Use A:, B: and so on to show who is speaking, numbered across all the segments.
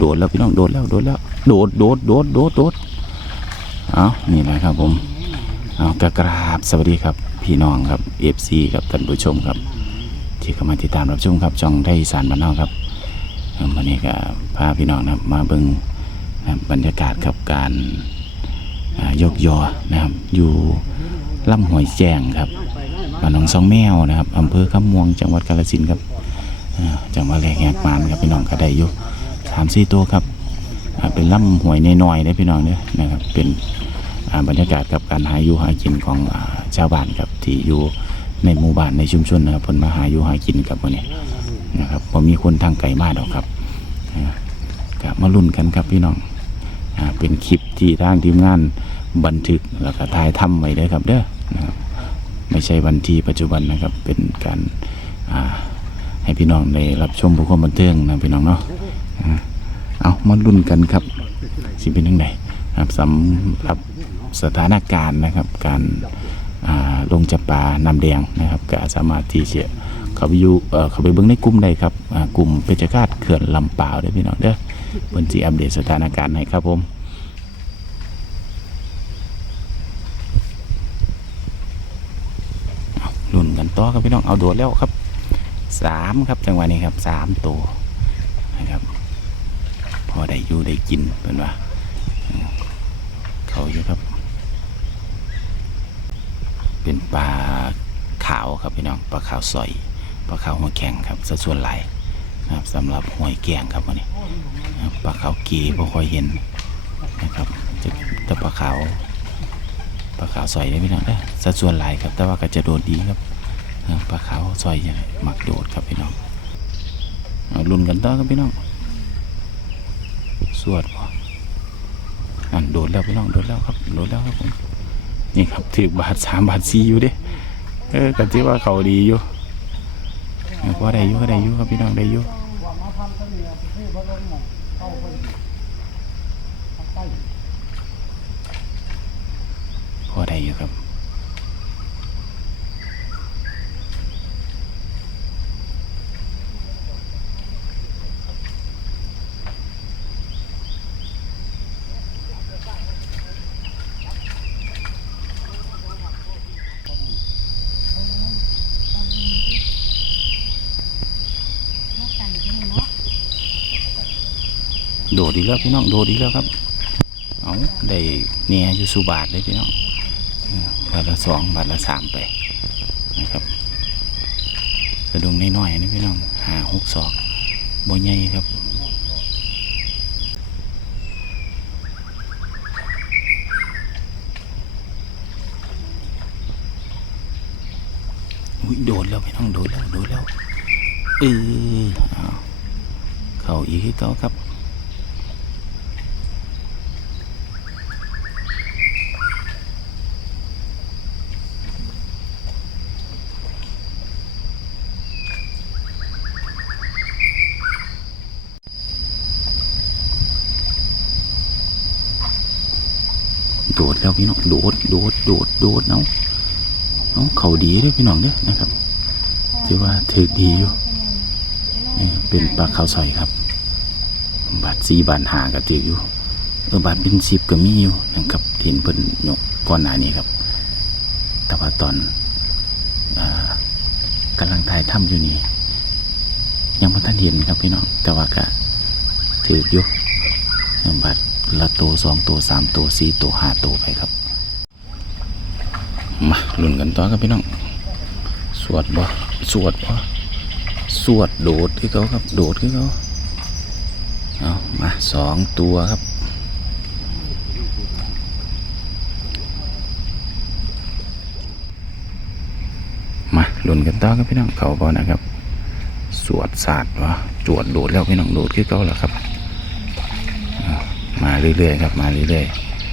A: โดดแล้วพี่น้องโดดแล้วโดดแล้วโดดโดดโดดโดดโดดเอานี่แหละครับผมเอากระกราบสวัสดีครับพี่น้องครับเอฟซีครับท่านผู้ชมครับ ที่เข้ามาติดตามรับชมครับช่องได้สารบ้านนอกครับวันนี้ก็พาพี่น้องนะครับมาเบิ่งบรรยากาศครับการยกยอนะครับ อยู่ลำห้วยแจงครับบ้านหนองสองแมวนะครับอำเภอคำม่วงจังหวัดกาฬสินธุ์ครับอ่าจังหวัดแรกแหกมานครับพี่น้องก็ได้อยู่ สามสี่ตัวครับเป็นลำหวยน้อยๆนะพี่น้องเนี่ยนะครับเป็นบรรยากาศกับการหาอยู่หากินของอชาวบ้านครับที่อยู่ในหมู่บ้านในชุมชนนะครับเพิ่นมาหาอยู่หากินกับวันนี้นะครับพอมีคนทางไกลมาดอกครับอ่าก็มาลุ้นกันครับพี่น้องอเป็นคลิปที่ทางทีมงานบันทึกแล้วก็ถ่ายทำไว้เด้อครับเด้อนะครับไม่ใช่วันที่ปัจจุบันนะครับเป็นการาให้พี่น้องได้รับชมผู้ความบันเทิงนะพี่น้องเนาะ เอามาลุ้นกันครับ สิเป็นยังไงครับสำหรับสถานการณ์นะครับ การาลงจับปลาน้ำแดงนะครับก็สามารถที่จะเขาไปอยู่เอ่อเขาไปเบิ่งในกลุ่มใดครับกลุ่มเพชรฆาตเขื่อนลำปาวได้พี่น้องเด้อเพิ่นสิอัปเดตสถานการณ์ให้ครับผมลุ้นกันต่อครับพี่น้องเอาโดดแล้วครับสามครับจังหวะนี้ครับสามตัวนะครับ พอได้อยู่ได้กินเป็นว่าเขาอยู่ครับ เป็นปลาขาวครับพี่น้องปลาขาวสอยปลาขาวหัวแข็งครับสัดส่วนหลายนะครับสำหรับหอยแกงครับวันนี้ปลาขาวกีบ่ค่อยเห็นนะครับจะแต่ปลาขาวปลาขาวสอยได้พี่น้องเด้สัดส่วนหลายครับ แต่ว่าก็จะโดดดีครับนะครับปลาขาวสอยเนี่ยมักโดดครับพี่น้องเอาลุ้นกันต่อครับพี่น้อง สวดบ่อันโดดแล้วพี่น้องโดดแล้วครับโดดแล้วครับผมนี่ครับถือบาทสามบาทสี่อยู่เด้เออกันที่ว่าเขาดีอยู่เออพอได้อยู่ก็ได้อยู่ครับพี่น้องได้อยู่พอได้อยู่ครับ โดดอีกแล้วพี่น้องโดดอีกแล้วครับเอาได้เนี่ยอยู่สุบาทเลยพี่น้องบาทละสองบาทละสามไปนะครับสะดุงน้อยๆนะพี่น้องหาหกศอกบ่ใหญ่ครับอุ้ยโดนแล้วพี่น้องโดนแล้วโดนแล้วเออเอเขาอีกคือเขาครับ ดแล้วพี่น้องโดดโดดโดดโดดเนาะน้องเขาดีด้วยพี่น้องเด้อนะครับถือว่าถือดีอยู่เป็นปลาขาวใสครับ บาทสีบาทหาก็ถืออยู่เออบาทเป็นสิบก็มีอยู่นะครับเทียนเพิ่นยกก่อนหน้านี้ครับ แต่ว่าตอนอากำลังถ่ายถ้ำอยู่นี่ยังไม่ทันเห็นครับพี่น้องแต่ว่าก็ถืออยู่บาท ละตัวสองตัวสามตัวสี่ตัวห้าตัวไปครับ มาลุ้นกันต่อครับพี่น้อง สวดบ่สวดบ่สวดโดดคือเขาครับ โดดคือเขาเอามาสองตัวครับมาลุ้นกันต่อครับพี่น้องเขาบ่นะครับ สวดศาสตร์วะจวดโดดแล้วพี่น้องโดดคือเขาแล้วครับ มาเรื่อยๆครับมาเรื่อย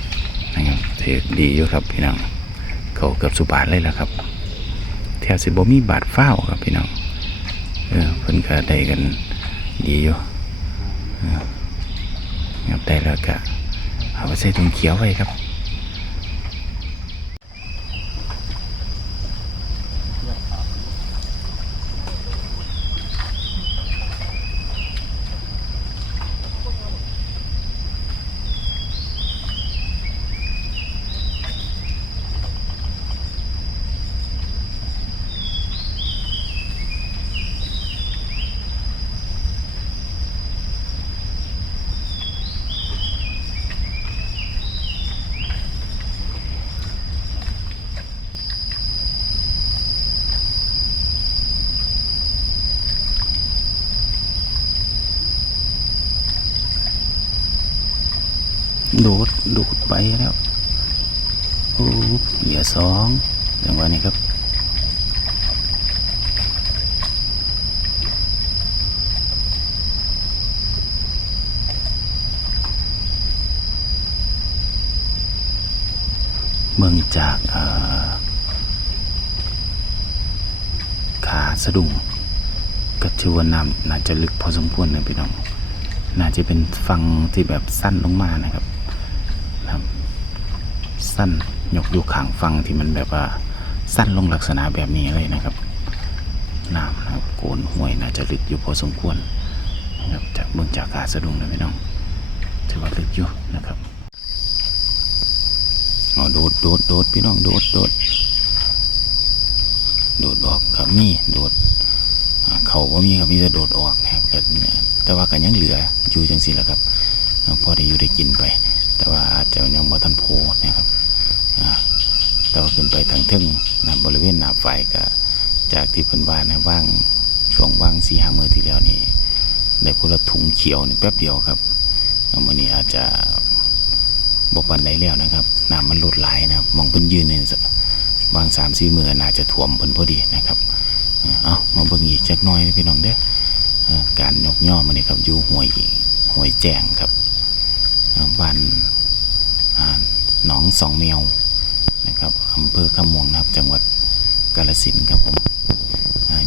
A: ๆนะครับเทดีอยู่ครับพี่น้องเขาเกือบสุบาทเลยล่ะครับแถวสิบ่มีบาทเฝ้าครับพี่น้องเออเพิ่นก็ได้กันดีอยู่ครับได้แล้วก็เอาไปใส่ถุงเขียวไว้ครับ โดดโดดไปแล้วโอ้เหลือสองจังหวะนี้ครับเมืองจากขาสะดุ้งก็ชื่อว่าน้ำน่าจะลึกพอสมควรนะพี่น้อง น่าจะเป็นฟังที่แบบสั้นลงมานะครับ ครับ สั้นยกอยู่ข้างฟังที่มันแบบว่าสั้นลงลักษณะแบบนี้เลยนะครับน้ำนะครับโกนห้วยน่าจะลึกอยู่พอสมควรนะครับจากเบื้องจากขาสะดุ้งนะพี่น้องถือว่าลึกอยู่นะครับอ๋อโดดโดดโดดพี่น้องโดดโดดโดดออกครับมีโดดอ่าเขาว่ามีครับมีแต่โดดออกนะครับแต่ว่าก็ยังเหลืออยู่จังสิแหละครับอ่าพอได้อยู่ได้กินไป แต่ว่าอาจจะยังบ่ทันโพนะครับแต่ว่าขึ้นไปทางทึ่งนะบริเวณหน้าไฟก็จากที่เพิ่นว่านะว่างช่วงว่างสี่ห้ามือที่แล้วนี่ได้พละถุงเขียวนี่แป๊บเดียวครับวมื้อนี้อาจจะบกปันไดแล้วนะครับน้ำมันลดไหลนะครับมองเพิ่นยืนเนี่ยบางสามสี่มือน่าจะถ่วมเพิ่นพอดีนะครับเออเอามาเบิ่งอีกจักน้อยพี่น้องเด้อการยกย่อมานี่ครับอยู่ห้วยห้วยแจ้งครับ บ้านหนองสองแมวนะครับอำเภอคำม่วงนะครับ จังหวัดกาฬสินครับผม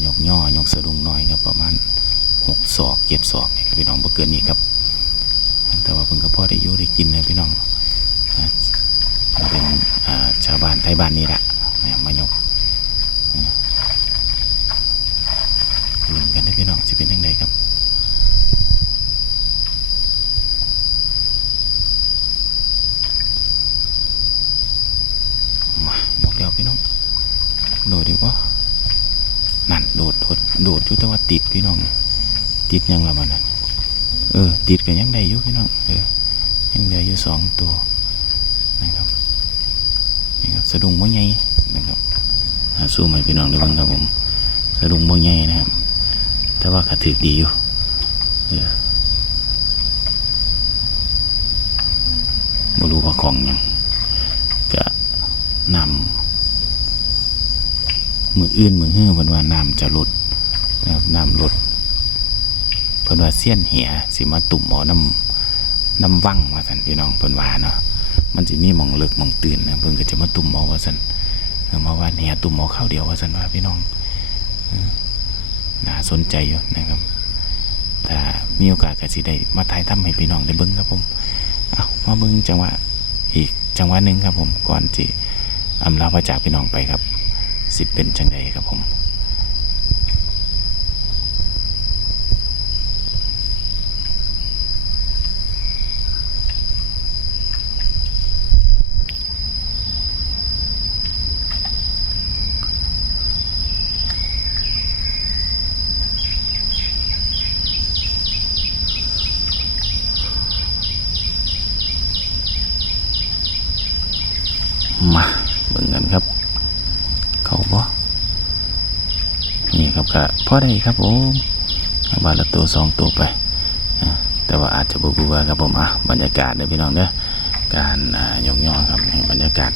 A: ยกย่อยกสะดุงน้อยครับประมาณหกศอกเจ็ดศอกนี่ครับพี่น้องบ่เกินนี้ครับ แต่ว่าเพิ่นก็พอได้ยู่ได้กินนะพี่น้องเป็นชาวบ้านไทยบ้านนี่แหละมายกลุ้นกันได้พี่น้องจะเป็นยังไงครับ มายกแล้วพี่น้อง โดดดีกว่านั่นโดดโดดโดดอยู่แต่ว่าติดพี่น้อง ติดยังละมันนั่นเออ ติดกันยังได้อยู่พี่น้องเออยังเหลืออยู่สองตัวนะครับนี่ครับสะดุ้งบ่ใหญ่นะครับหาสู้ใหม่พี่น้องด้บ้างครับผม สะดุ้งบ่ใหญ่นะครับ แต่ว่าขาถือดีอยู่เออบ่รู้ว่าของยังก็นำ มืออื่นมือฮื้อเพิ่นว่าน้ำจะลดนะครับน้ำลดเพิ่นว่าเสี้ยนเหียสิมาตุ่มหมอน้ำน้ำวังว่าสันพี่น้องเพิ่นว่าเนาะมันจะมีมองเลิกมองตื่นนะเพิ่นก็จะมาตุ่มหมอว่าสันเออมาว่าเนี่ยตุ่มหมอข้าวเดียวว่าสันว่าพี่น้องน่าสนใจอยู่นะครับถ้ามีโอกาสก็สิได้มาถ่ายทำให้พี่น้องได้เบิ่งครับผมเอามาเบิ่งจังหวะอีกจังหวะหนึ่งครับผมก่อนที่อำลาพระจากพี่น้องไปครับ สิเป็นจังใดครับผมมาเบิ่งกันครับ เขาบ่นี่ครับก็พอได้ครับผมเอาบาทละตัวสองตัวไป แต่ว่าอาจจะบบัวครับผมอะบรรยากาศเด้อพี่น้องเด้อการอ่ายกย่องครับบรรยากาศ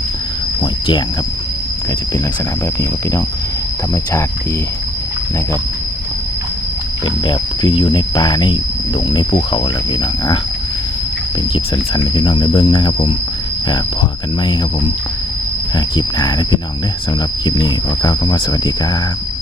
A: ห้วยแจ้งครับ ก็จะเป็นลักษณะแบบนี้ครับพี่น้องธรรมชาติดีนะครับ เป็นแบบคืออยู่ในป่าในดงในภูเขาแหละพี่น้องอะเป็นคลิปสั้นๆพี่น้องในเบิ้องนะครับผมพอกันไหมครับผม คลิปหนาได้พี่น้องเด้อสำหรับคลิปนี้ขอก้าวคำว่าสวัสดีครับ